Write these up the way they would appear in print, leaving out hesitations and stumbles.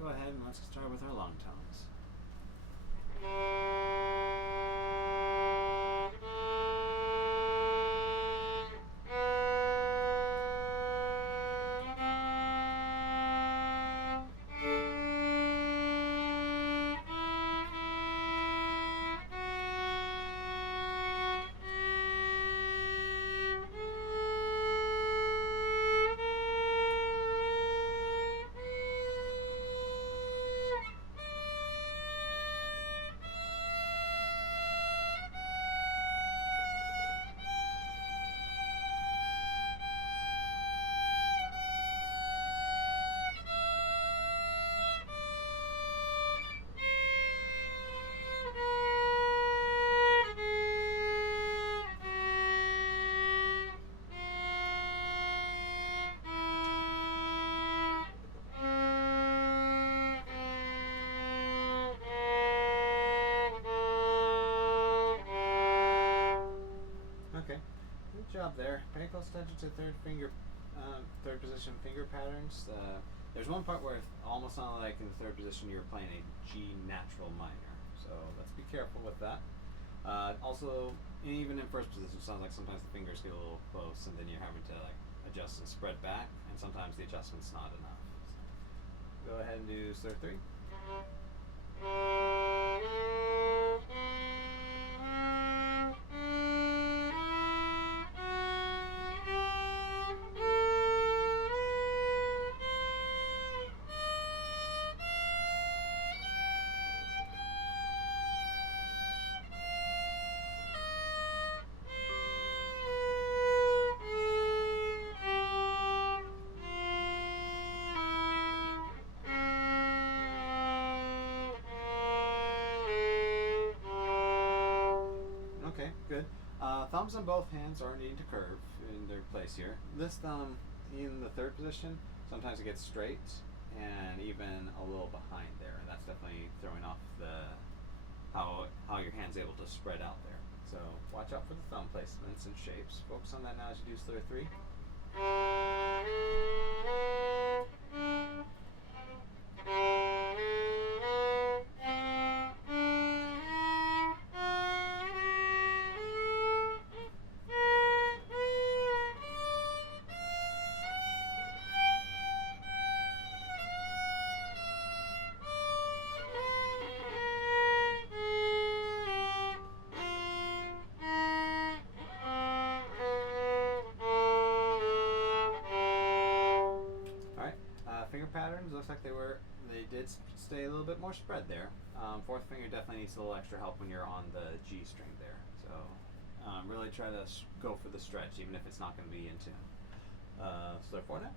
go ahead and let's start with our long tones. Okay, good job there. Pay close attention to third position finger patterns. There's one part where it almost sounded like in the third position you're playing a G natural minor, so let's be careful with that. Also, even in first position, it sounds like sometimes the fingers get a little close, and then you're having to like adjust and spread back, and sometimes the adjustment's not enough. So go ahead and do slur 3. Okay, good. Thumbs on both hands are needing to curve in their place here. This thumb in the third position, sometimes it gets straight and even a little behind there, and that's definitely throwing off the how your hand's able to spread out there. So watch out for the thumb placements and shapes. Focus on that now as you do slur 3. Finger patterns looks like they did stay a little bit more spread there. Fourth finger definitely needs a little extra help when you're on the G string there. So really try to go for the stretch, even if it's not going to be in tune. Slur 4 now.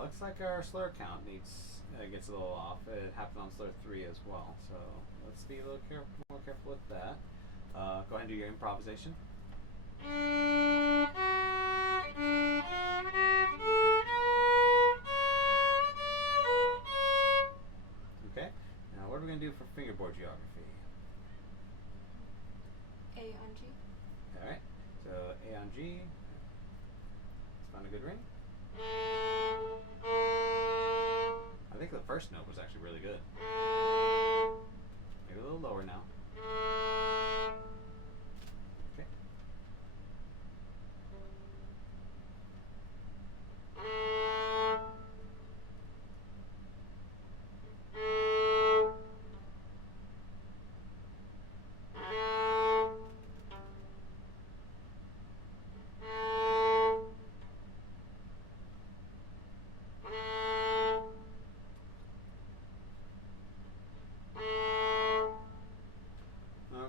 Looks like our slur count gets a little off. It happened on slur 3 as well, so let's be a little more careful with that. Go ahead and do your improvisation. Okay, now what are we going to do for fingerboard geography? A on G. Alright, so A on G. Let's find a good ring. I think the first note was actually really good. Maybe a little lower now. Okay.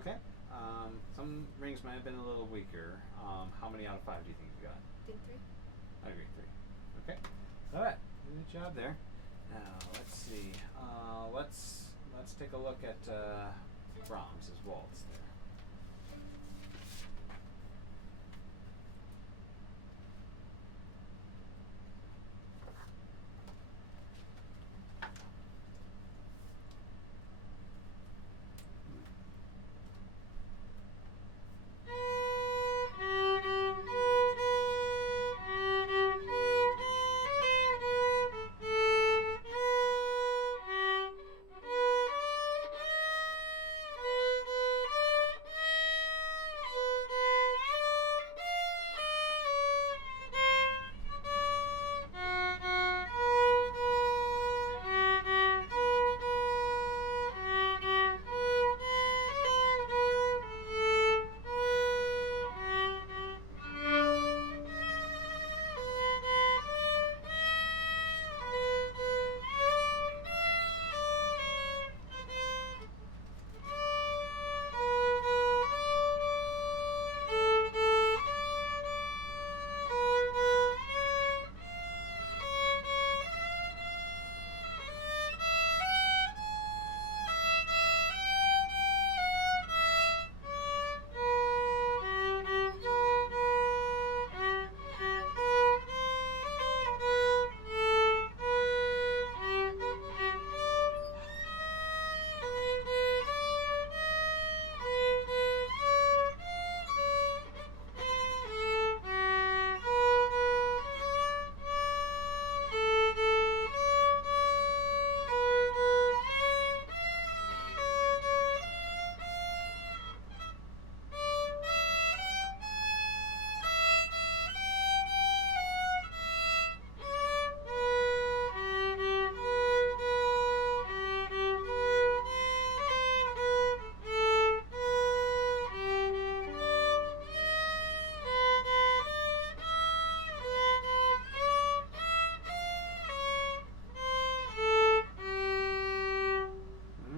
Okay. Some rings might have been a little weaker. How many out of 5 do you think you got? I think 3. I agree, 3. Okay. All right. Good job there. Now let's see. Let's take a look at Brahms' waltz there.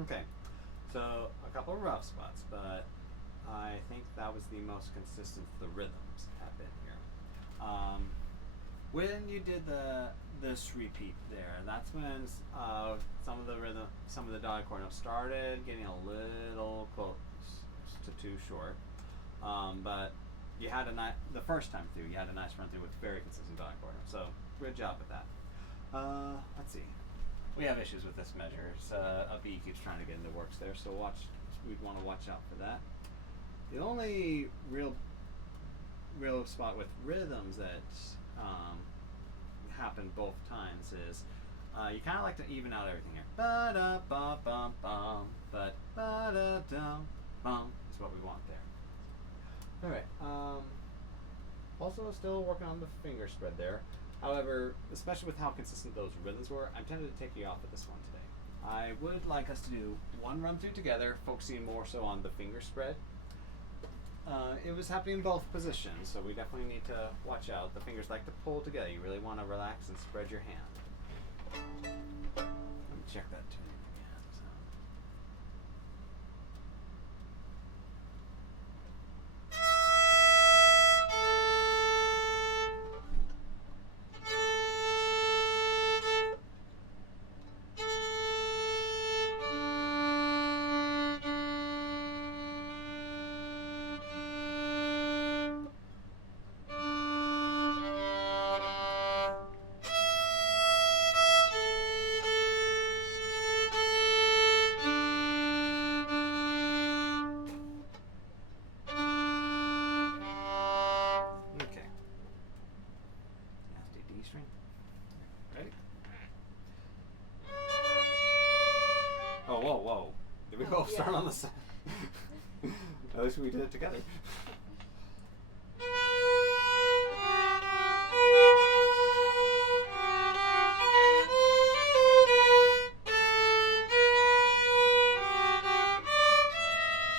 Okay, so a couple of rough spots, but I think that was the most consistent the rhythms have been here. When you did this repeat there, that's when some of the diachord notes started getting a little close to too short. But you had the first time through, you had a nice run through with very consistent diachord notes. So good job with that. Let's see. We have issues with this measure. A B keeps trying to get into works there, so we'd want to watch out for that. The only real spot with rhythms that happen both times is you kind of like to even out everything here. Ba da ba bum bum, but ba da dum bum is what we want there. All right. Also, still working on the finger spread there. However, especially with how consistent those rhythms were, I'm tempted to take you off of this one today. I would like us to do one run through together, focusing more so on the finger spread. It was happening in both positions, so we definitely need to watch out. The fingers like to pull together. You really want to relax and spread your hand. Let me check that tuning again. So. Whoa. Did we both start on the same? At least we did it together.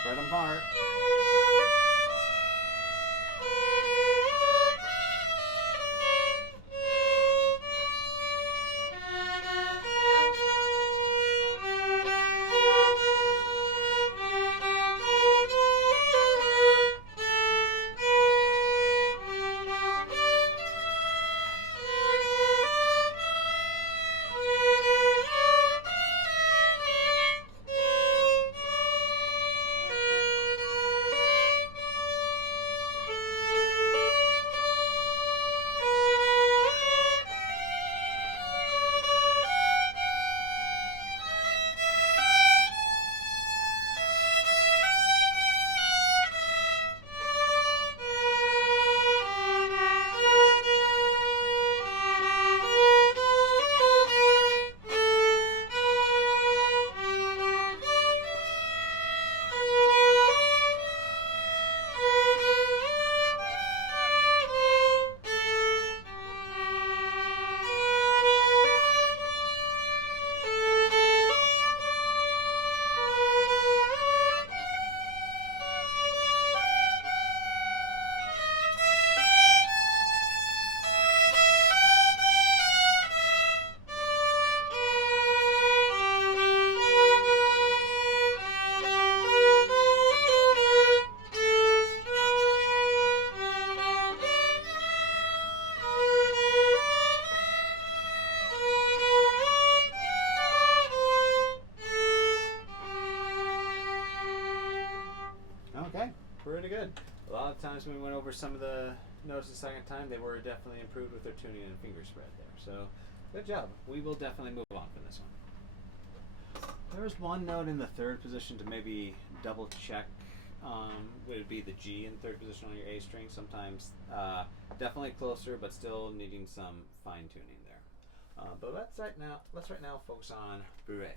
Spread them apart. pretty good. A lot of times when we went over some of the notes the second time, they were definitely improved with their tuning and finger spread there. So, good job. We will definitely move on from this one. There's one note in the third position to maybe double check. Would be the G in third position on your A string. Sometimes definitely closer, but still needing some fine tuning there. But let's right now focus on Bourrée.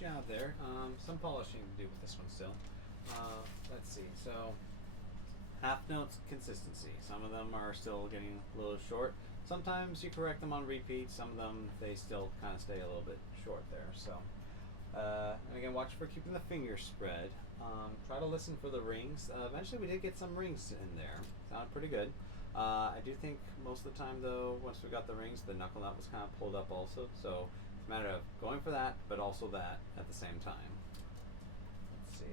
Job there. Some polishing to do with this one still. Let's see. So, half notes consistency. Some of them are still getting a little short. Sometimes you correct them on repeat. Some of them they still kind of stay a little bit short there. So, and again, watch for keeping the finger spread. Try to listen for the rings. Eventually, we did get some rings in there. Sounded pretty good. I do think most of the time, though, once we got the rings, the knuckle nut was kind of pulled up also. So it's a matter of going for that, but also that at the same time. Let's see.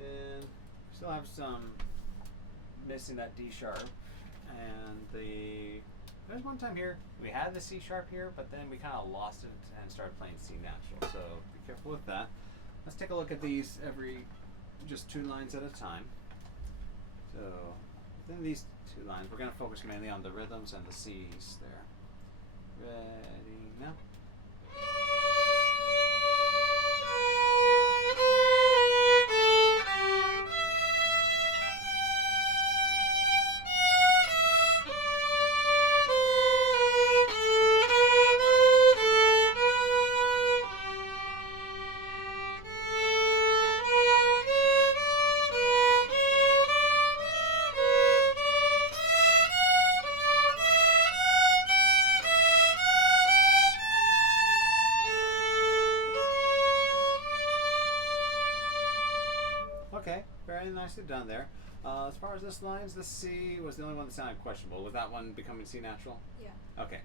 And we still have some missing that D sharp, and there's one time here we had the C sharp here, but then we kind of lost it and started playing C natural. So be careful with that. Let's take a look at these just 2 lines at a time. So within these 2 lines, we're going to focus mainly on the rhythms and the C's there. Ready now. very nicely done there. As far as this lines, the C was the only one that sounded questionable. Was that one becoming C natural? Yeah. Okay.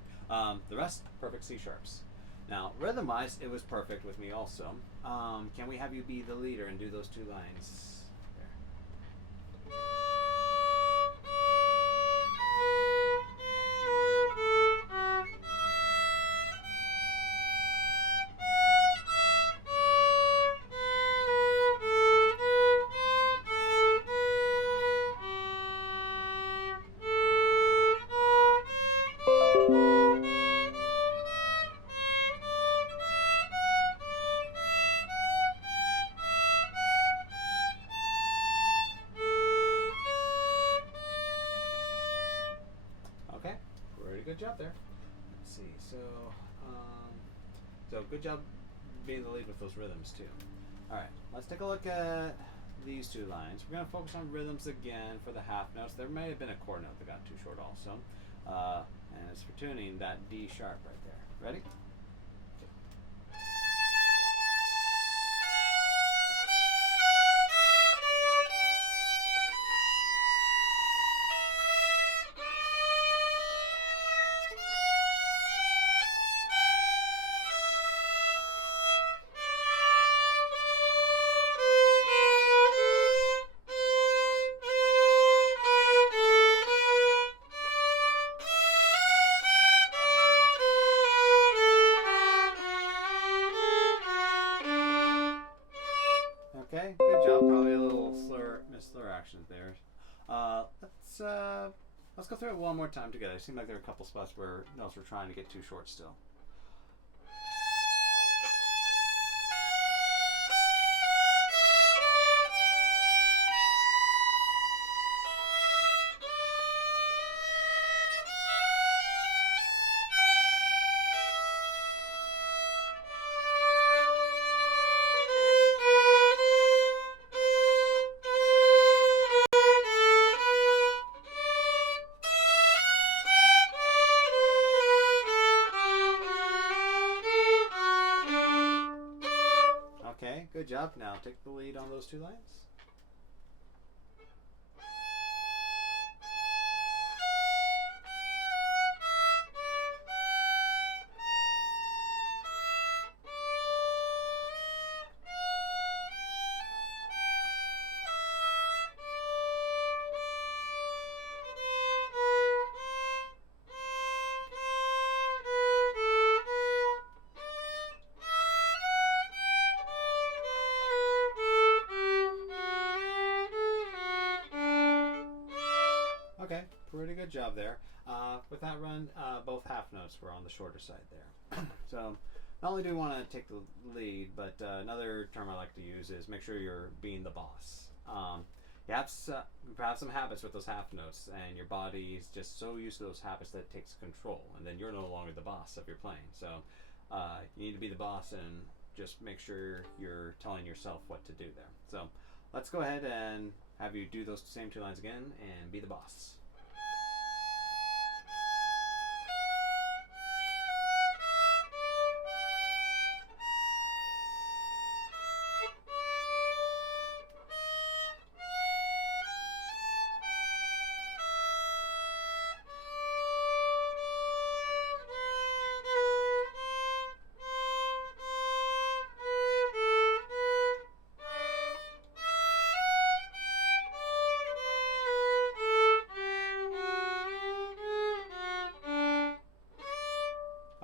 The rest, perfect C sharps. Now, rhythm-wise, it was perfect with me also. Can we have you be the leader and do those two lines? There. Okay, pretty good job there. Let's see. So good job being the lead with those rhythms too. All right, let's take a look at these two lines. We're gonna focus on rhythms again for the half notes. There may have been a chord note that got too short also. And as for tuning, that D sharp right there. Ready? Okay, good job. Probably a little slur actions there. Let's go through it one more time together. It seemed like there were a couple spots where notes were trying to get too short still. Okay, good job. Now take the lead on those two lines. Okay, pretty good job there. With that run, both half notes were on the shorter side there. So not only do we want to take the lead, but another term I like to use is make sure you're being the boss. You have some habits with those half notes, and your body is just so used to those habits that it takes control, and then you're no longer the boss of your playing. So you need to be the boss and just make sure you're telling yourself what to do there. So let's go ahead and have you do those same two lines again and be the boss.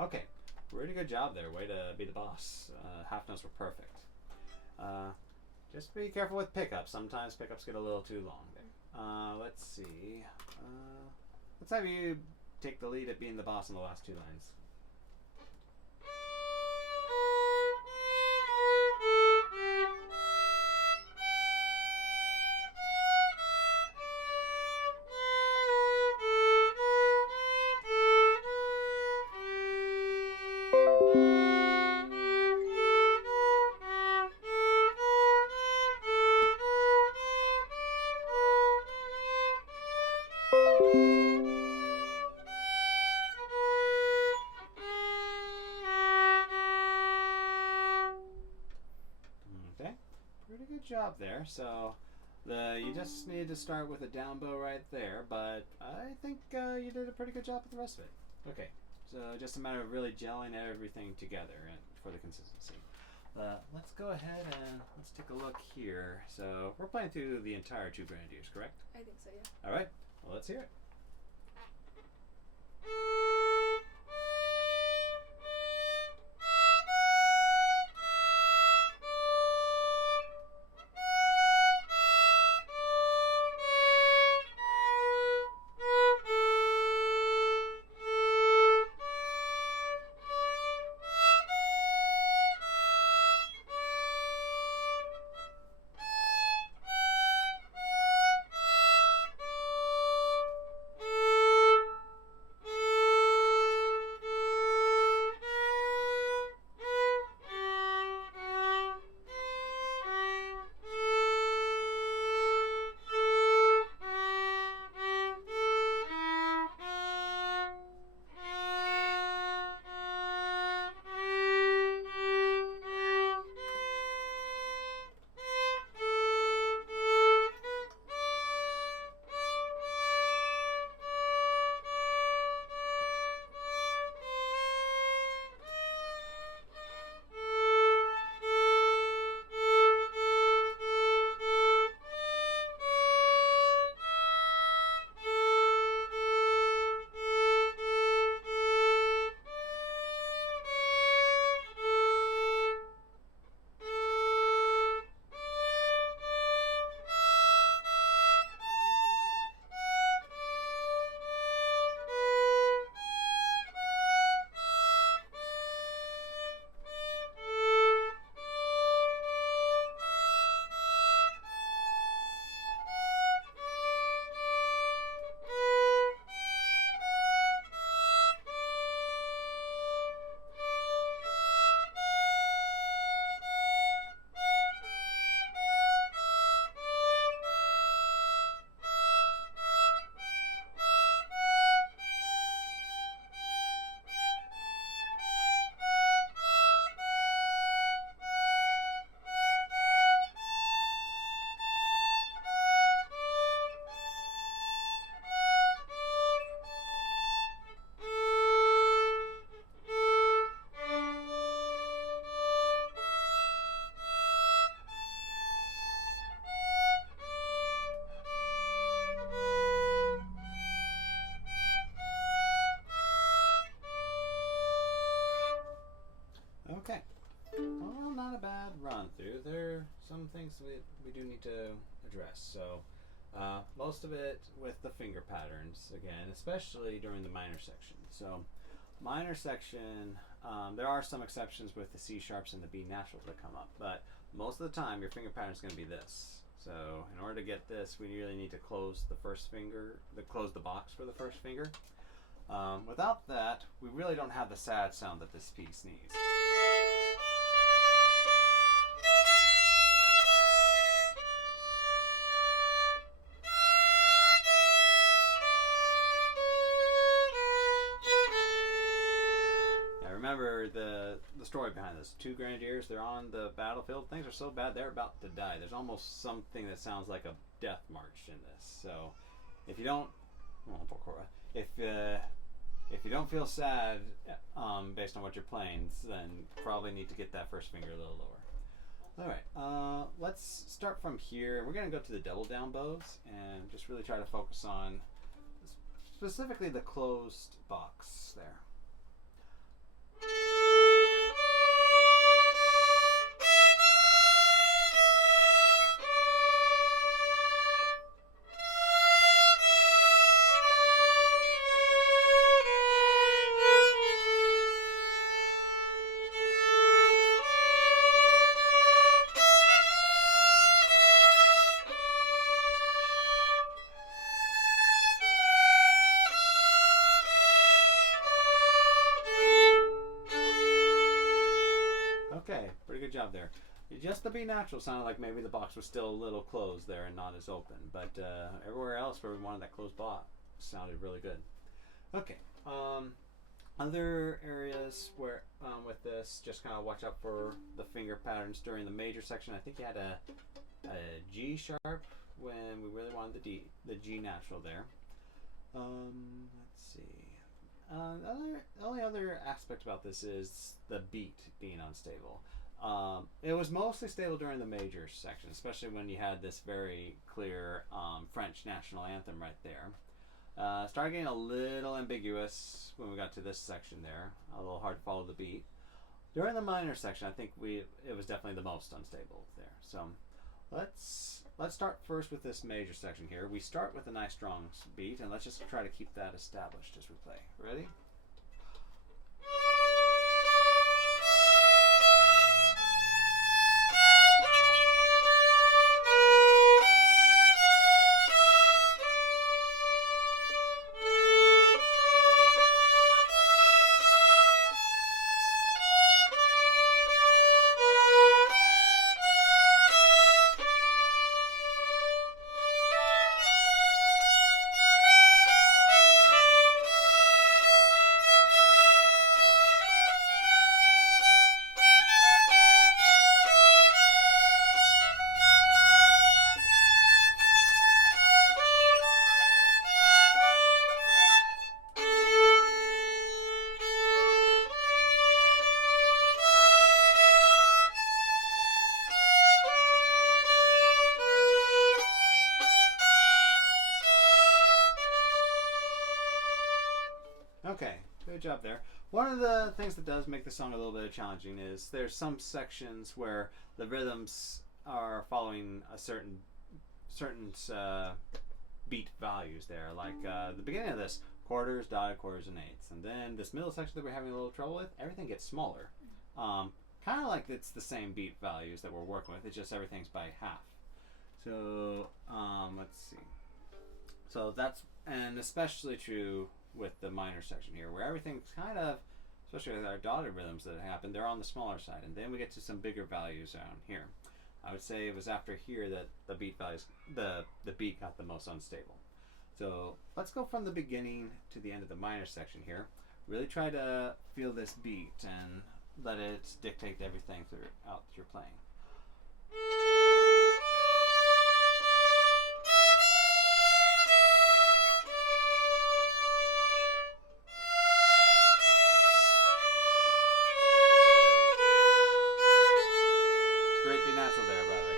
Okay, pretty good job there. Way to be the boss. Half notes were perfect. Just be careful with pickups. Sometimes pickups get a little too long there. Let's see. Let's have you take the lead at being the boss in the last two lines. Okay, pretty good job there. So You just need to start with a down bow right there, but I think you did a pretty good job with the rest of it. Okay, so just a matter of really gelling everything together and for the consistency. Let's go ahead and let's take a look here. So we're playing through the entire Two Grenadiers, correct? I think so, yeah. All right, well, let's hear it. Okay. Well, not a bad run through. There are some things we do need to address. So, most of it with the finger patterns, again, especially during the minor section. So, minor section, there are some exceptions with the C sharps and the B naturals that come up, but most of the time your finger pattern is going to be this. So, in order to get this, we really need to close the first finger, close the box for the first finger. Without that, we really don't have the sad sound that this piece needs. Now remember the story behind this. Two Grenadiers, they're on the battlefield. Things are so bad, they're about to die. There's almost something that sounds like a death march in this. So, if you don't, well, poor Cora, if you don't feel sad based on what you're playing, then probably need to get that first finger a little lower. Alright, let's start from here. We're going to go to the double down bows and just really try to focus on specifically the closed box there. Okay, pretty good job there. Just the B natural sounded like maybe the box was still a little closed there and not as open, but everywhere else where we wanted that closed box sounded really good. Okay, other areas where with this, just kind of watch out for the finger patterns during the major section. I think you had a G sharp when we really wanted the G natural there. Let's see. The only other aspect about this is the beat being unstable. It was mostly stable during the major section, especially when you had this very clear French national anthem right there. Started getting a little ambiguous when we got to this section there. A little hard to follow the beat. During the minor section, I think it was definitely the most unstable there. So let's start first with this major section here. We start with a nice strong beat, and let's just try to keep that established as we play. Ready? Okay, good job there. One of the things that does make the song a little bit challenging is there's some sections where the rhythms are following a certain beat values there. Like the beginning of this, quarters, dotted quarters, and eighths. And then this middle section that we're having a little trouble with, everything gets smaller. Kind of like it's the same beat values that we're working with, it's just everything's by half. So let's see. So that's, and especially true with the minor section here, where everything's kind of, especially with our dotted rhythms that happen, they're on the smaller side, and then we get to some bigger values down here. I would say it was after here that the beat values, the beat got the most unstable. So let's go from the beginning to the end of the minor section here. Really try to feel this beat and let it dictate everything throughout your playing. Great B natural there, by the way.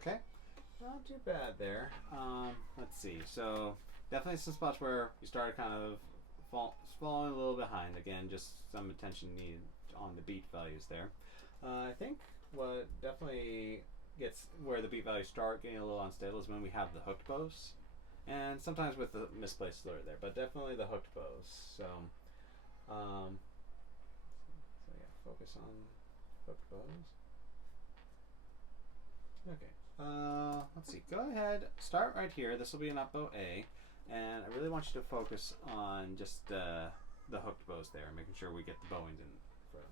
Okay, not too bad there. Let's see. So definitely some spots where you started kind of falling a little behind. Again, just some attention needed on the beat values there. I think what definitely gets where the beat values start getting a little unstable is when we have the hooked bows, and sometimes with the misplaced slur there. But definitely the hooked bows. So, yeah, focus on hooked bows. Okay. Let's see. Go ahead. Start right here. This will be an up bow A, and I really want you to focus on just the hooked bows there, making sure we get the bowings in front.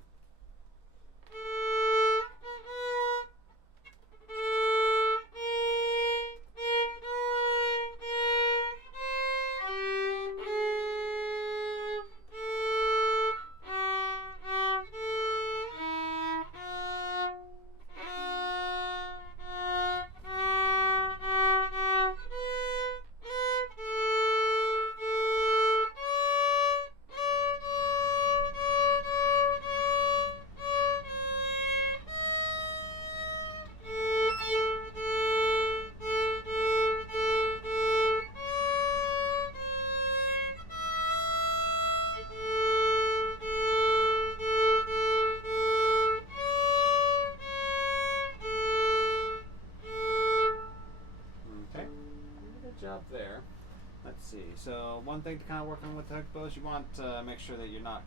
one thing to kind of work on with the hook bows, you want to make sure that you're not,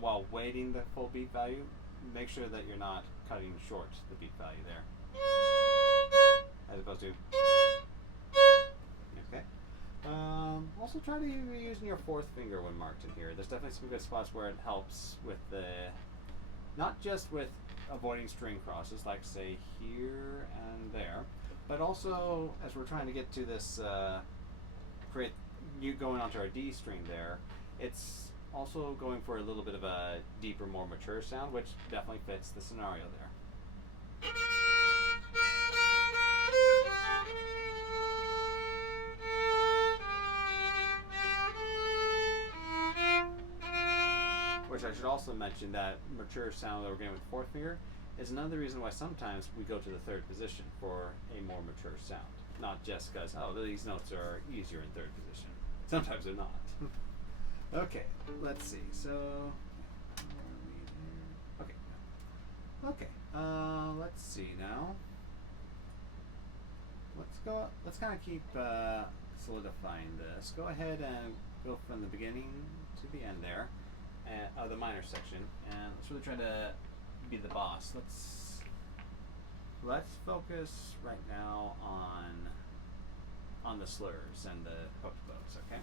while waiting the full beat value, make sure that you're not cutting short the beat value there. As opposed to. Okay. Also try to using your fourth finger when marked in here. There's definitely some good spots where it helps with the, not just with avoiding string crosses, like say here and there, but also as we're trying to get to this, create, you going onto our D string there, it's also going for a little bit of a deeper, more mature sound, which definitely fits the scenario there. Which I should also mention that mature sound that we're getting with the fourth finger is another reason why sometimes we go to the third position for a more mature sound. Not just because, oh, these notes are easier in third position. Sometimes they're not. Okay, let's see. So, okay. Okay, let's see now. Let's kind of keep solidifying this. Go ahead and go from the beginning to the end there. Of the minor section, and let's really try to be the boss. Let's focus right now on the slurs and the hooked bows, okay?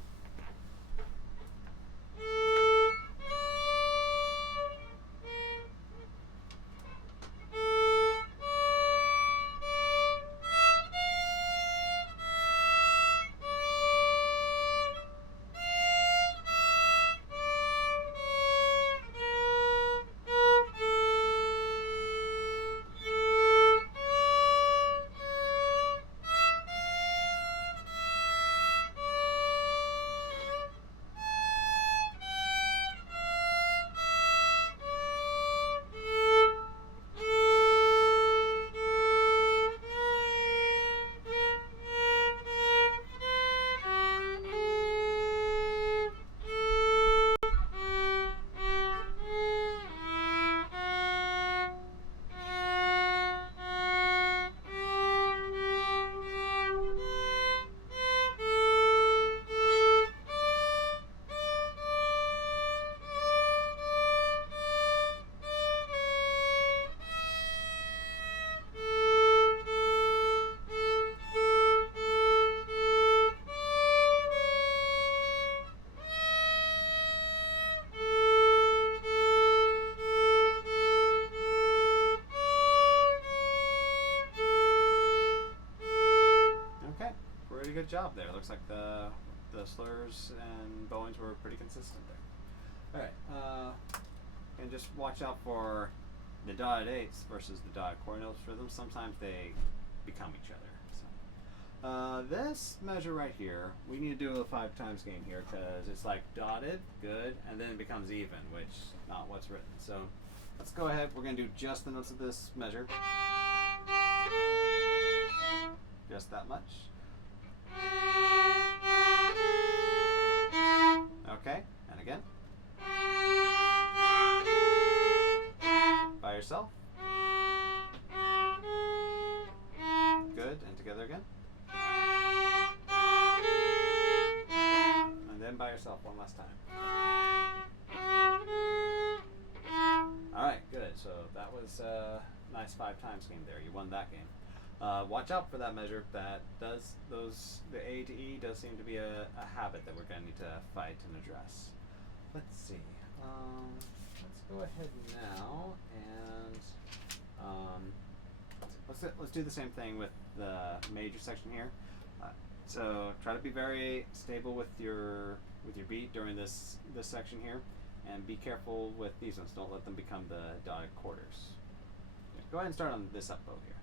Good job there. Looks like the slurs and bowings were pretty consistent there. Alright, and just watch out for the dotted eighths versus the dotted quarter notes for them. Sometimes they become each other. So, this measure right here, we need to do a 5 times game here because it's like dotted, good, and then it becomes even, which is not what's written. So let's go ahead. We're going to do just the notes of this measure. Just that much. Okay, and again. By yourself. Good, and together again. And then by yourself one last time. Alright, good. So that was a nice 5 times game there. You won that game. Watch out for that measure. That does the A to E does seem to be a habit that we're going to need to fight and address. Let's see. Let's go ahead now and let's do the same thing with the major section here. So try to be very stable with your beat during this section here, and be careful with these ones. Don't let them become the dotted quarters. Yeah, go ahead and start on this up bow here.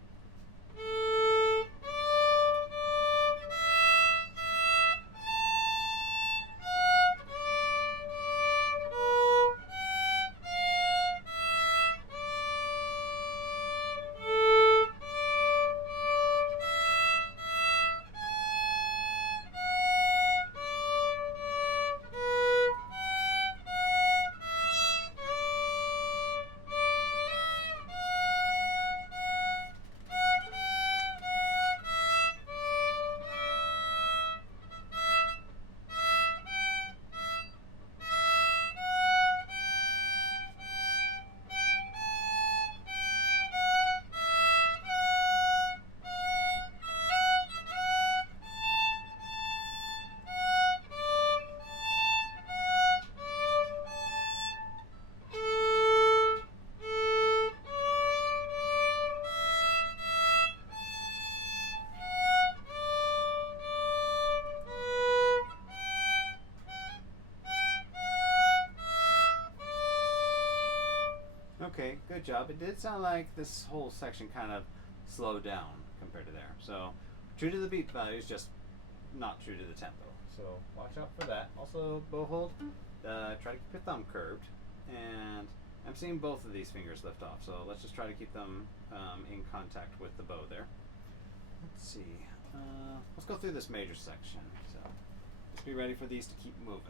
Okay, good job. It did sound like this whole section kind of slowed down compared to there. So, true to the beat values, just not true to the tempo. So, watch out for that. Also, bow hold, try to keep your thumb curved. And I'm seeing both of these fingers lift off, so let's just try to keep them in contact with the bow there. Let's see. Let's go through this major section. So, just be ready for these to keep moving.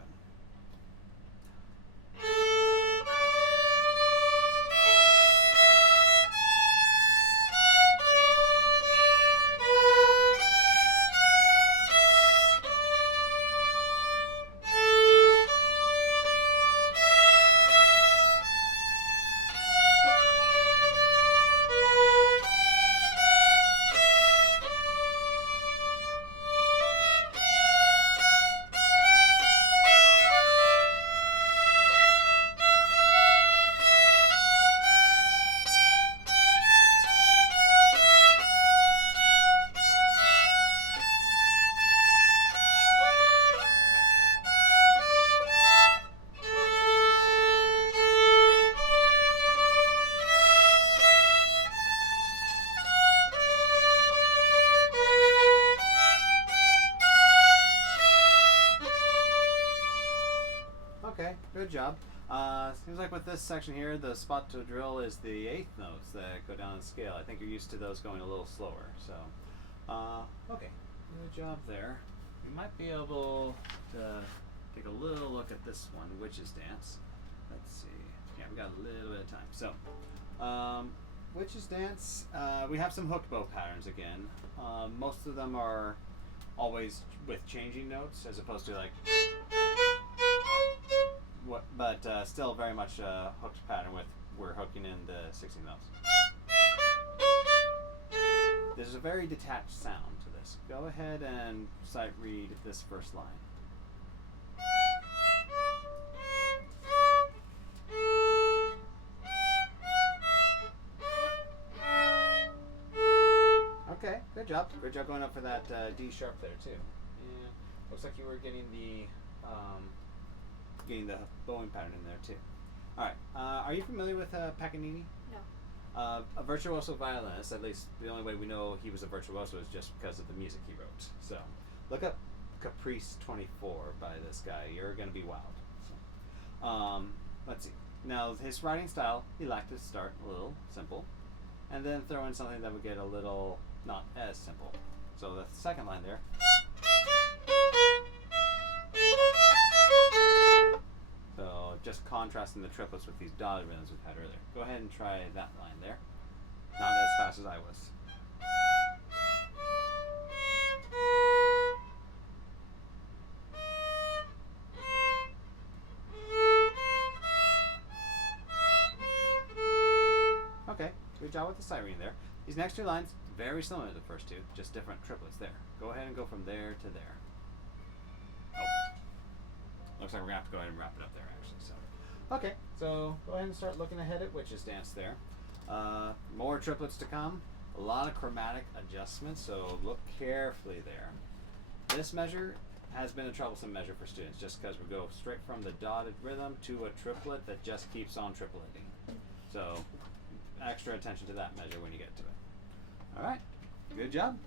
Okay, good job. Seems like with this section here, the spot to drill is the 8th notes that go down the scale. I think you're used to those going a little slower. So, okay, good job there. You might be able to take a little look at this one, Witch's Dance. Let's see. Yeah, we got a little bit of time. So, Witch's Dance, we have some hooked bow patterns again. Most of them are always with changing notes as opposed to like but still very much a hooked pattern with we're hooking in the 16 notes. There's a very detached sound to this. Go ahead and sight read this first line. Okay, good job. Good job going up for that D sharp there too. And looks like you were getting the bowing pattern in there too. All right. Are you familiar with Paganini? No. A virtuoso violinist. At least the only way we know he was a virtuoso is just because of the music he wrote. So look up Caprice 24 by this guy. You're gonna be wild. So, let's see. Now his writing style, he liked to start a little simple, and then throw in something that would get a little not as simple. So the second line there. So just contrasting the triplets with these dotted rhythms we've had earlier. Go ahead and try that line there. Not as fast as I was. Okay, good job with the siren there. These next two lines, very similar to the first two, just different triplets there. Go ahead and go from there to there. Oh. Looks like we're going to have to go ahead and wrap it up there, actually. So, okay, so go ahead and start looking ahead at Witch's Dance there. More triplets to come. A lot of chromatic adjustments, so look carefully there. This measure has been a troublesome measure for students just because we go straight from the dotted rhythm to a triplet that just keeps on tripleting. So, extra attention to that measure when you get to it. All right, good job.